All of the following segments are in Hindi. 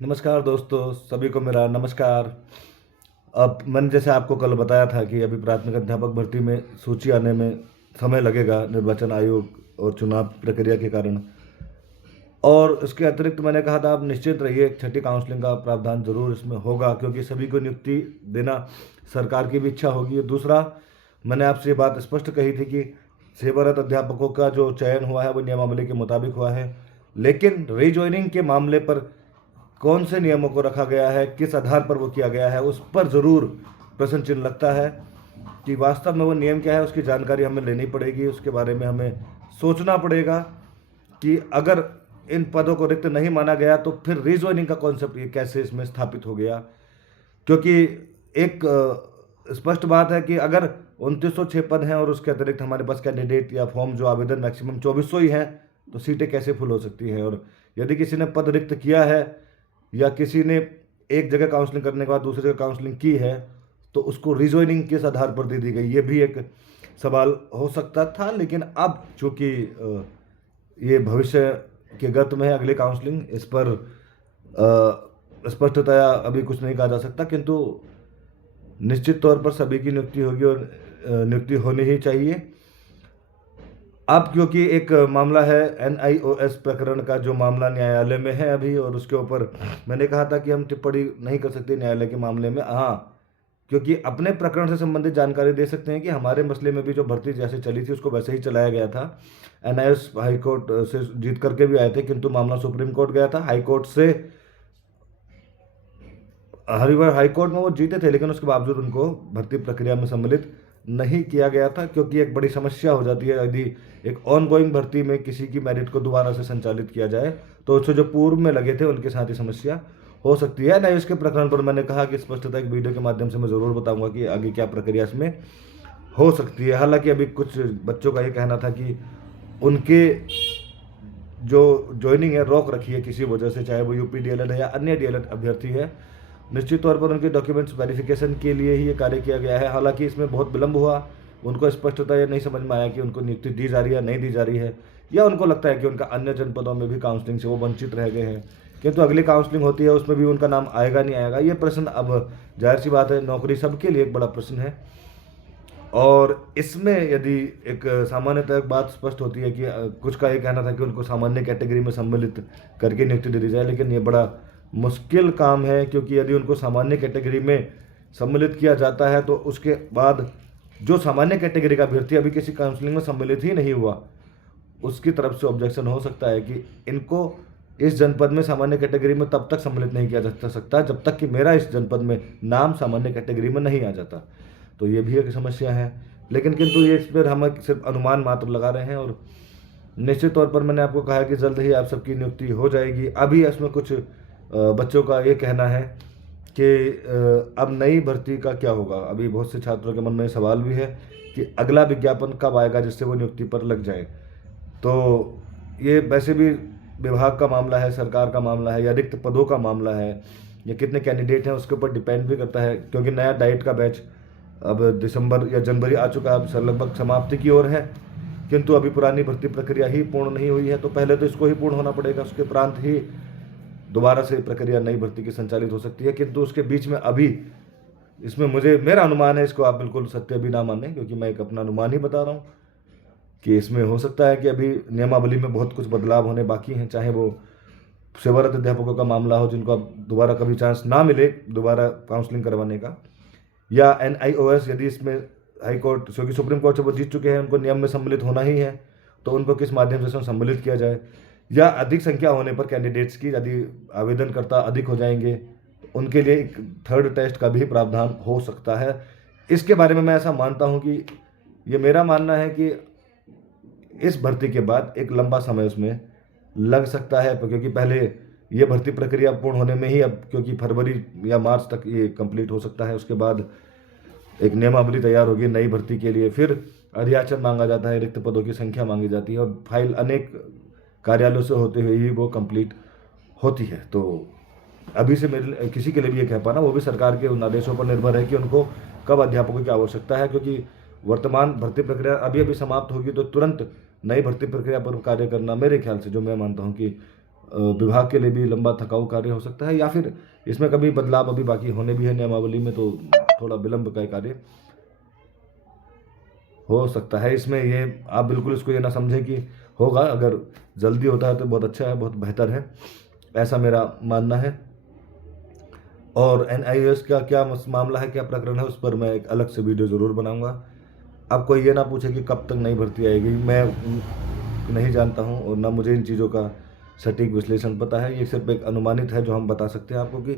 नमस्कार दोस्तों, सभी को मेरा नमस्कार। अब मैंने जैसे आपको कल बताया था कि अभी प्राथमिक अध्यापक भर्ती में सूची आने में समय लगेगा, निर्वाचन आयोग और चुनाव प्रक्रिया के कारण। और इसके अतिरिक्त मैंने कहा था आप निश्चित रहिए, एक छठी काउंसलिंग का प्रावधान जरूर इसमें होगा, क्योंकि सभी को नियुक्ति देना सरकार की भी इच्छा होगी। दूसरा, मैंने आपसे ये बात स्पष्ट कही थी कि सेवारत अध्यापकों का जो चयन हुआ है वो नियमावली के मुताबिक हुआ है, लेकिन रीजॉइनिंग के मामले पर कौन से नियमों को रखा गया है, किस आधार पर वो किया गया है, उस पर ज़रूर प्रश्न चिन्ह लगता है कि वास्तव में वो नियम क्या है। उसकी जानकारी हमें लेनी पड़ेगी, उसके बारे में हमें सोचना पड़ेगा कि अगर इन पदों को रिक्त नहीं माना गया तो फिर रीजॉइनिंग का कॉन्सेप्ट ये कैसे इसमें स्थापित हो गया। क्योंकि एक स्पष्ट बात है कि अगर 2906 पद हैं और उसके अतिरिक्त हमारे पास कैंडिडेट या फॉर्म जो आवेदन मैक्सिमम 2400 ही हैं, तो सीटें कैसे फुल हो सकती हैं। और यदि किसी ने पद रिक्त किया है या किसी ने एक जगह काउंसलिंग करने के बाद दूसरी जगह काउंसलिंग की है, तो उसको रिजॉइनिंग किस आधार पर दे दी गई, ये भी एक सवाल हो सकता था। लेकिन अब चूंकि ये भविष्य के गत में है, अगले काउंसलिंग, इस पर स्पष्टतया अभी कुछ नहीं कहा जा सकता, किंतु निश्चित तौर पर सभी की नियुक्ति होगी और नियुक्ति होनी ही चाहिए। अब क्योंकि एक मामला है NIOS प्रकरण का, जो मामला न्यायालय में है अभी, और उसके ऊपर मैंने कहा था कि हम टिप्पणी नहीं कर सकते न्यायालय के मामले में। हाँ, क्योंकि अपने प्रकरण से संबंधित जानकारी दे सकते हैं कि हमारे मसले में भी जो भर्ती जैसे चली थी उसको वैसे ही चलाया गया था। NIOS हाई कोर्ट से जीत करके भी आए थे, किंतु मामला सुप्रीम कोर्ट गया था। हाई कोर्ट से हरिवार हाई कोर्ट में वो जीते थे, लेकिन उसके बावजूद उनको भर्ती प्रक्रिया में सम्मिलित नहीं किया गया था, क्योंकि एक बड़ी समस्या हो जाती है यदि एक ऑन गोइंग भर्ती में किसी की मेरिट को दोबारा से संचालित किया जाए, तो उससे जो पूर्व में लगे थे उनके साथ ही समस्या हो सकती है। ना, इसके प्रकरण पर मैंने कहा कि स्पष्टता एक वीडियो के माध्यम से मैं ज़रूर बताऊंगा कि आगे क्या प्रक्रिया इसमें हो सकती है। हालांकि अभी कुछ बच्चों का ये कहना था कि उनके जो ज्वाइनिंग है रोक रखी है किसी वजह से, चाहे वो यूपी DLED है या अन्य DLED अभ्यर्थी है। निश्चित तौर पर उनके डॉक्यूमेंट्स वेरिफिकेशन के लिए ही ये कार्य किया गया है। हालांकि इसमें बहुत विलंब हुआ, उनको स्पष्टता ये नहीं समझ में आया कि उनको नियुक्ति दी जा रही है नहीं दी जा रही है, या उनको लगता है कि उनका अन्य जनपदों में भी काउंसलिंग से वो वंचित रह गए हैं, किंतु अगली काउंसलिंग होती है उसमें भी उनका नाम आएगा नहीं आएगा, ये प्रश्न अब जाहिर सी बात है, नौकरी सबके लिए एक बड़ा प्रश्न है। और इसमें यदि एक सामान्यतः एक बात स्पष्ट होती है कि कुछ का ये कहना था कि उनको सामान्य कैटेगरी में सम्मिलित करके नियुक्ति दे दी जाए, लेकिन ये बड़ा मुश्किल काम है, क्योंकि यदि उनको सामान्य कैटेगरी में सम्मिलित किया जाता है तो उसके बाद जो सामान्य कैटेगरी का अभ्यर्थी अभी किसी काउंसलिंग में सम्मिलित ही नहीं हुआ, उसकी तरफ से ऑब्जेक्शन हो सकता है कि इनको इस जनपद में सामान्य कैटेगरी में तब तक सम्मिलित नहीं किया जा सकता जब तक कि मेरा इस जनपद में नाम सामान्य कैटेगरी में नहीं आ जाता। तो ये भी एक समस्या है, लेकिन किंतु ये इस पर हम सिर्फ अनुमान मात्र लगा रहे हैं। और निश्चित तौर पर मैंने आपको कहा है कि जल्द ही आप सबकी नियुक्ति हो जाएगी। अभी इसमें कुछ बच्चों का ये कहना है कि अब नई भर्ती का क्या होगा। अभी बहुत से छात्रों के मन में सवाल भी है कि अगला विज्ञापन कब आएगा जिससे वो नियुक्ति पर लग जाए। तो ये वैसे भी विभाग का मामला है, सरकार का मामला है, या रिक्त पदों का मामला है, या कितने कैंडिडेट हैं उसके ऊपर डिपेंड भी करता है, क्योंकि नया डाइट का बैच अब दिसंबर या जनवरी आ चुका है, अब सर लगभग समाप्ति की ओर है, किंतु अभी पुरानी भर्ती प्रक्रिया ही पूर्ण नहीं हुई है। तो पहले तो इसको ही पूर्ण होना पड़ेगा, उसके उपरांत ही दोबारा से प्रक्रिया नई भर्ती की संचालित हो सकती है। किंतु उसके बीच में अभी इसमें मेरा अनुमान है, इसको आप बिल्कुल सत्य भी ना माने, क्योंकि मैं एक अपना अनुमान ही बता रहा हूँ कि इसमें हो सकता है कि अभी नियमावली में बहुत कुछ बदलाव होने बाकी हैं, चाहे वो सेवारत अध्यापकों का मामला हो जिनको अब दोबारा कभी चांस ना मिले दोबारा काउंसलिंग करवाने का, या NIOS यदि इसमें हाई कोर्ट, क्योंकि सुप्रीम कोर्ट से वो जीत चुके हैं, उनको नियम में सम्मिलित होना ही है, तो उनको किस माध्यम से इसमें सम्मिलित किया जाए, या अधिक संख्या होने पर कैंडिडेट्स की यदि आवेदनकर्ता अधिक हो जाएंगे तो उनके लिए एक थर्ड टेस्ट का भी प्रावधान हो सकता है। इसके बारे में मैं ऐसा मानता हूं कि ये मेरा मानना है कि इस भर्ती के बाद एक लंबा समय उसमें लग सकता है, क्योंकि पहले ये भर्ती प्रक्रिया पूर्ण होने में ही अब, क्योंकि फरवरी या मार्च तक ये कंप्लीट हो सकता है, उसके बाद एक नियमावली तैयार होगी नई भर्ती के लिए, फिर अधियाचन मांगा जाता है, रिक्त पदों की संख्या मांगी जाती है, और फाइल अनेक कार्यालयों से होते हुए ही वो कंप्लीट होती है। तो अभी से मेरे किसी के लिए भी ये कह पाना, वो भी सरकार के उन आदेशों पर निर्भर है कि उनको कब अध्यापकों की आवश्यकता है, क्योंकि वर्तमान भर्ती प्रक्रिया अभी अभी समाप्त होगी तो तुरंत नई भर्ती प्रक्रिया पर कार्य करना, मेरे ख्याल से जो मैं मानता हूँ कि विभाग के लिए भी लंबा थकाऊ कार्य हो सकता है, या फिर इसमें कभी बदलाव अभी बाकी होने भी है नियमावली में, तो थोड़ा विलंब का कार्य हो सकता है इसमें। ये आप बिल्कुल इसको ये ना समझें कि होगा, अगर जल्दी होता है तो बहुत अच्छा है, बहुत बेहतर है, ऐसा मेरा मानना है। और एनआईएएस का क्या मामला है, क्या प्रकरण है, उस पर मैं एक अलग से वीडियो ज़रूर बनाऊंगा। आपको ये ना पूछे कि कब तक नई भर्ती आएगी, मैं नहीं जानता हूं और ना मुझे इन चीज़ों का सटीक विश्लेषण पता है। ये सिर्फ एक अनुमानित है जो हम बता सकते हैं आपको, कि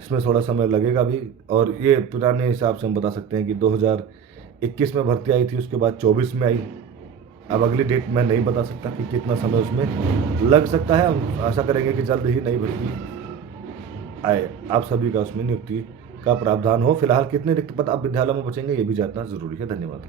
इसमें थोड़ा समय लगेगा भी। और ये पुराने हिसाब से हम बता सकते हैं कि 2021 में भर्ती आई थी, उसके बाद 24 में आई। अब अगली डेट मैं नहीं बता सकता कि कितना समय उसमें लग सकता है। हम आशा करेंगे कि जल्द ही नई भर्ती आए, आप सभी का उसमें नियुक्ति का प्रावधान हो। फिलहाल कितने रिक्त पद आप विद्यालयों में बचेंगे, ये भी जानना जरूरी है। धन्यवाद।